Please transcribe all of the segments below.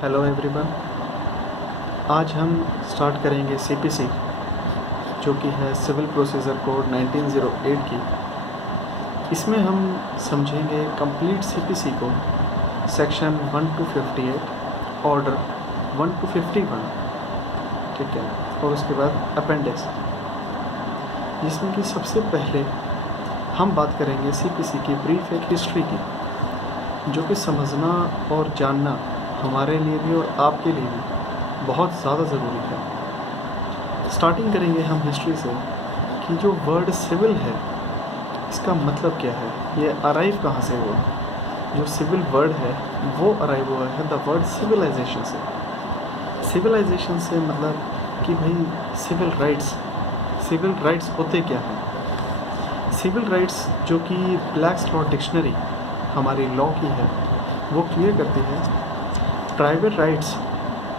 Hello everyone. आज हम start करेंगे सीपीसी, जो कि है सिविल प्रोसीजर कोड 1908 की। इसमें हम समझेंगे कंप्लीट सीपीसी को, सेक्शन 1 to 58, ऑर्डर 1 to 51, ठीक है, और उसके बाद अपेंडिक्स, जिसमें कि सबसे पहले हम बात करेंगे सीपीसी की ब्रीफ एक हिस्ट्री की, जो कि समझना और जानना हमारे लिए भी और आपके लिए भी बहुत ज़्यादा ज़रूरी है। स्टार्टिंग करेंगे हम हिस्ट्री से कि जो वर्ड सिविल है इसका मतलब क्या है, ये अराइव कहाँ से हुआ। जो सिविल वर्ड है वो अराइव हुआ है द वर्ड सिविलाइजेशन से। सिविलाइजेशन से मतलब कि भाई सिविल राइट्स होते क्या हैं। सिविल राइट्स जो कि ब्लैक्स लॉ डिक्शनरी हमारी लॉ की है वो क्लियर करती है, private rights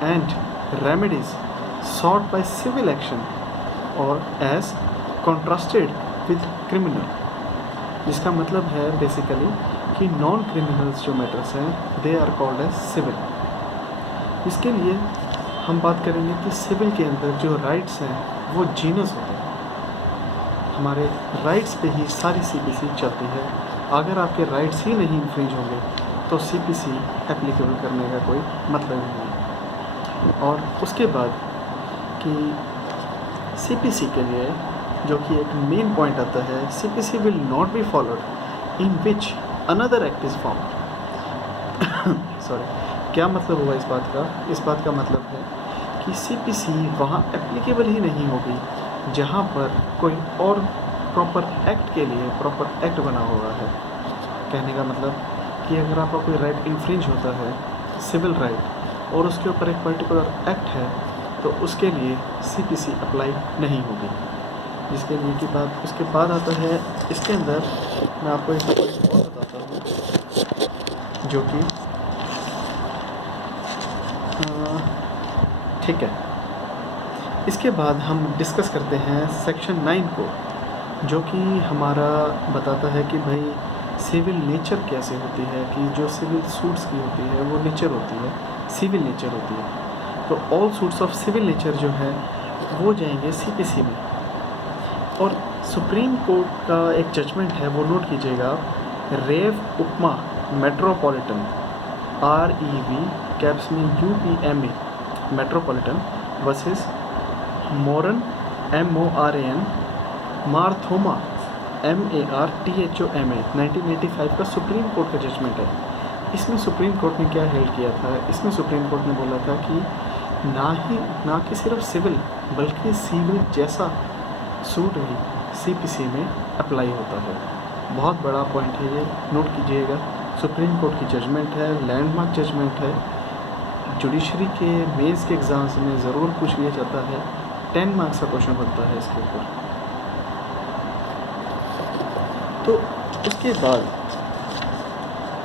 and remedies sought by civil action और as contrasted with criminal, जिसका मतलब है बेसिकली कि नॉन क्रिमिनल्स जो मैटर्स हैं they are called as civil. इसके लिए हम बात करेंगे कि सिविल के अंदर जो राइट्स हैं वो जीनस होते हैं। हमारे राइट्स पे ही सारी सीपीसी चलती है। अगर आपके राइट्स ही नहीं इन्फ्रिंज होंगे तो सीपीसी एप्लीकेबल करने का कोई मतलब नहीं है। और उसके बाद कि सीपीसी के लिए जो कि एक मेन पॉइंट आता है, CPC will not be followed in which another act is formed. Sorry, क्या मतलब हुआ इस बात का? इस बात का मतलब है कि सीपीसी वहाँ एप्लीकेबल ही नहीं होगी जहाँ पर कोई और प्रॉपर एक्ट के लिए प्रॉपर एक्ट बना हुआ है। कहने का मतलब कि अगर आपका कोई राइट इन्फ्रिंज होता है, सिविल राइट, और उसके ऊपर एक पर्टिकुलर एक्ट है तो उसके लिए सीपीसी अप्लाई नहीं होगी। जिसके लिए की बात उसके बाद आता है, इसके अंदर मैं आपको एक पॉइंट और बताता हूँ जो कि ठीक है। इसके बाद हम डिस्कस करते हैं सेक्शन 9 को, जो कि हमारा बताता है कि भाई सिविल नेचर कैसे होती है, कि जो सिविल सूट्स की होती है वो नेचर होती है, सिविल नेचर होती है। तो all suits of civil nature जो है वो जाएंगे सीपीसी में। और सुप्रीम कोर्ट का एक जजमेंट है वो नोट कीजिएगा, रेव उपमा मेट्रोपॉलिटन REV कैप्स में UPMA मेट्रोपॉलिटन वर्सेस मोरन MORAN मारथोमा MARTHOMA 1985 का सुप्रीम कोर्ट का जजमेंट है। इसमें सुप्रीम कोर्ट ने क्या हेल्ड किया था? इसमें सुप्रीम कोर्ट ने बोला था कि ना कि सिर्फ सिविल बल्कि सिविल जैसा सूट भी सीपीसी में अप्लाई होता है। बहुत बड़ा पॉइंट है ये, नोट कीजिएगा। सुप्रीम कोर्ट की जजमेंट है, लैंडमार्क जजमेंट है। जुडिशरी के मेंस के एग्ज़ाम्स में ज़रूर पूछ लिया जाता है, 10 मार्क्स का क्वेश्चन बनता है इसके ऊपर। तो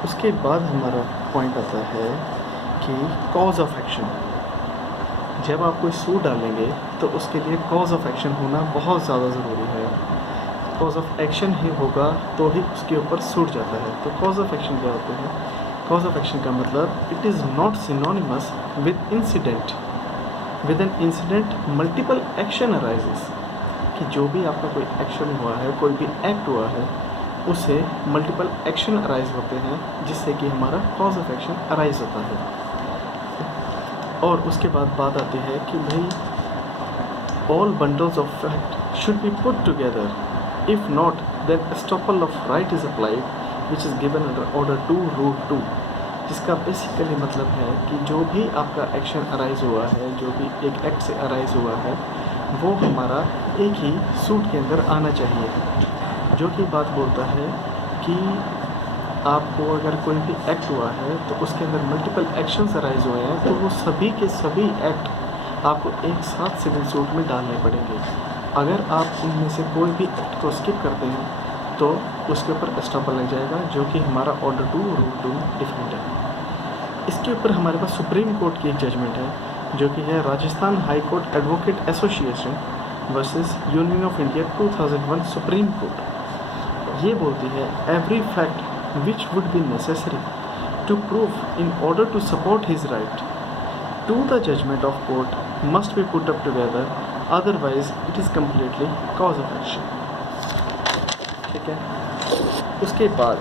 उसके बाद हमारा पॉइंट आता है कि कॉज ऑफ एक्शन। जब आप कोई सूट डालेंगे तो उसके लिए कॉज ऑफ एक्शन होना बहुत ज़्यादा ज़रूरी है। कॉज ऑफ एक्शन ही होगा तो ही उसके ऊपर सूट जाता है। तो कॉज ऑफ एक्शन क्या होते हैं? कॉज ऑफ एक्शन का मतलब it is not synonymous with incident. With an incident multiple action arises, कि जो भी आपका कोई एक्शन हुआ है, कोई भी एक्ट हुआ है, उससे मल्टीपल एक्शन अराइज होते हैं, जिससे कि हमारा कॉज ऑफ एक्शन अराइज होता है। और उसके बाद बात आती है कि भाई all bundles of fact should be put together, if not then estoppel of right is applied which is given under order 2 rule 2। जिसका बेसिकली मतलब है कि जो भी आपका एक्शन अराइज हुआ है, जो भी एक एक्ट से अराइज हुआ है, वो हमारा एक ही सूट के अंदर आना चाहिए। जो कि बात बोलता है कि आपको अगर कोई भी एक्ट हुआ है तो उसके अंदर मल्टीपल एक्शंस अराइज हुए हैं तो वो सभी के सभी एक्ट आपको एक साथ सिविल सूट में डालने पड़ेंगे। अगर आप उनमें से कोई भी एक्ट को स्किप करते हैं तो उसके ऊपर एस्टॉपल लग जाएगा, जो कि हमारा ऑर्डर 2 रूल 2 डिफरेंट है। इसके ऊपर हमारे पास सुप्रीम कोर्ट की एक जजमेंट है, जो कि है Rajasthan high court advocate association versus union of India 2001 supreme court. ये बोलती है every fact which would be necessary to prove in order to support his right to the judgment of court must be put up together, otherwise it is completely cause of action. ठीक है, उसके बाद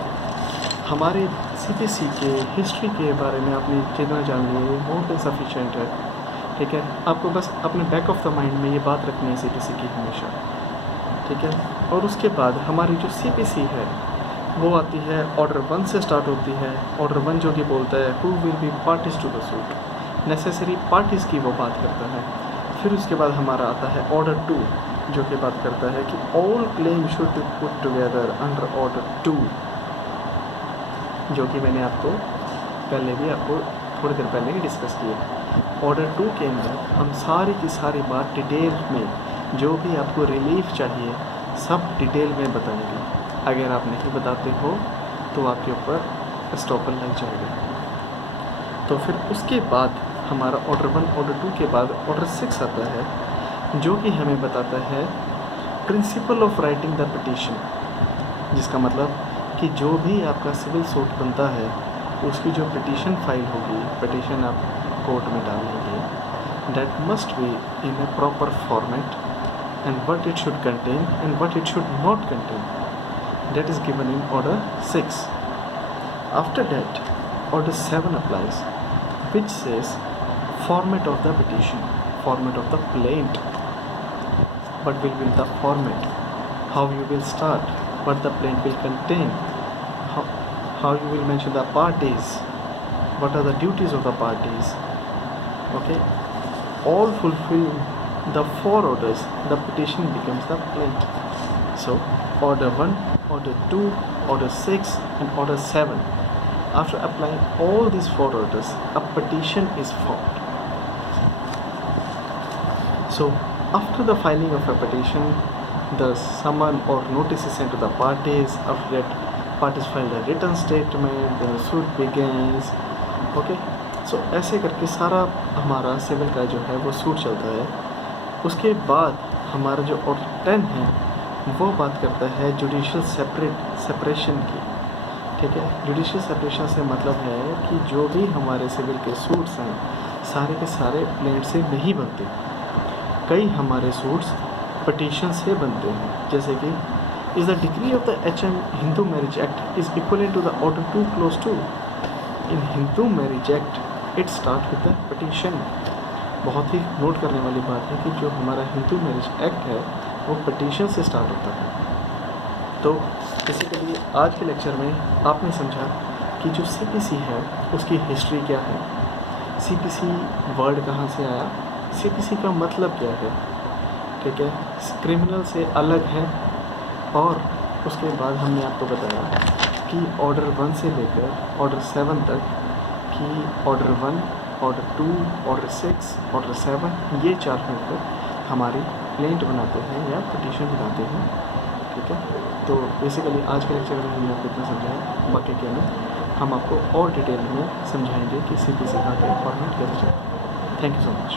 हमारे CPC के history के बारे में आपने जितना जान लिया मोर देन सफिशिएंट है. ठीक है, आपको बस अपने बैक ऑफ द माइंड में ये बात रखनी है CPC की हमेशा. ठीक है, और उसके बाद हमारी जो CPC है वो आती है ऑर्डर 1 से स्टार्ट होती है. ऑर्डर 1 जो कि बोलता है who will be parties to the suit, necessary parties की वो बात करता है. फिर उसके बाद हमारा आता है ऑर्डर 2 जो कि बात करता है कि all claim should be put together under order 2, जो कि मैंने आपको पहले भी आपको थोड़ी देर पहले ही डिस्कस किया. ऑर्डर 2 के अंदर हम सारी की सारी बात डिटेल में जो भी आपको रिलीफ चाहिए सब डिटेल में बताएंगे. अगर आप नहीं बताते हो तो आपके ऊपर स्टॉपर लग जाएगा. तो फिर उसके बाद हमारा ऑर्डर 1 ऑर्डर 2 के बाद ऑर्डर 6 आता है जो कि हमें बताता है principle of writing the petition, जिसका मतलब कि जो भी आपका सिविल सूट बनता है उसकी जो पिटीशन फाइल होगी, पिटीशन आप कोर्ट में डालेंगे, that must be in A proper format and what it should contain and what it should not contain. That is given in order 6. After that, order 7 applies, which says format of the petition, format of the plaint. What will be the format? How you will start? What the plaint will contain? How you will mention the parties? What are the duties of the parties? Okay, all fulfill the 4 orders, the petition becomes the plaint. So, order 1, order 2, order 6 and order 7. After applying all these 4 orders, a petition is formed. So after the filing of a petition, the summon or notice is sent to the parties. After that, parties file a written statement, then the suit begins. Okay, so ऐसे करके सारा हमारा civil का जो है वो suit चलता है. उसके बाद हमारा जो ऑर्डर 10 है वो बात करता है जुडिशियल सेपरेशन की. ठीक है, जुडिशियल सेपरेशन से मतलब है कि जो भी हमारे सिविल के सूट्स हैं सारे के सारे प्लेंट से नहीं बनते. कई हमारे सूट्स पिटीशन से बनते हैं, जैसे कि is the degree of the HM Hindu marriage act is equivalent to the order 2 clause 2. In Hindu marriage act it start with the petition. बहुत ही नोट करने वाली बात है कि जो हमारा हिंदू मैरिज एक्ट है वो पिटीशन से स्टार्ट होता है. तो बेसिकली आज के लेक्चर में आपने समझा कि जो CPC है उसकी हिस्ट्री क्या है, CPC वर्ड कहाँ से आया, CPC का मतलब क्या है. ठीक है, क्रिमिनल से अलग है. और उसके बाद हमने आपको बताया कि ऑर्डर 1 से लेकर ऑर्डर 7 तक कि ऑर्डर 1, ऑर्डर 2, ऑर्डर 6, ऑर्डर 7 ये 4 मिलकर हमारी प्लेंट बनाते हैं या पिटीशन बनाते हैं. ठीक है, तो बेसिकली आज के लेक्चर में हमने आपको इतना समझाया. बाकी के में हम आपको और डिटेल में समझाएंगे कि CPC का क्या फॉर्मेट कैसे चलता है. Thank you so much.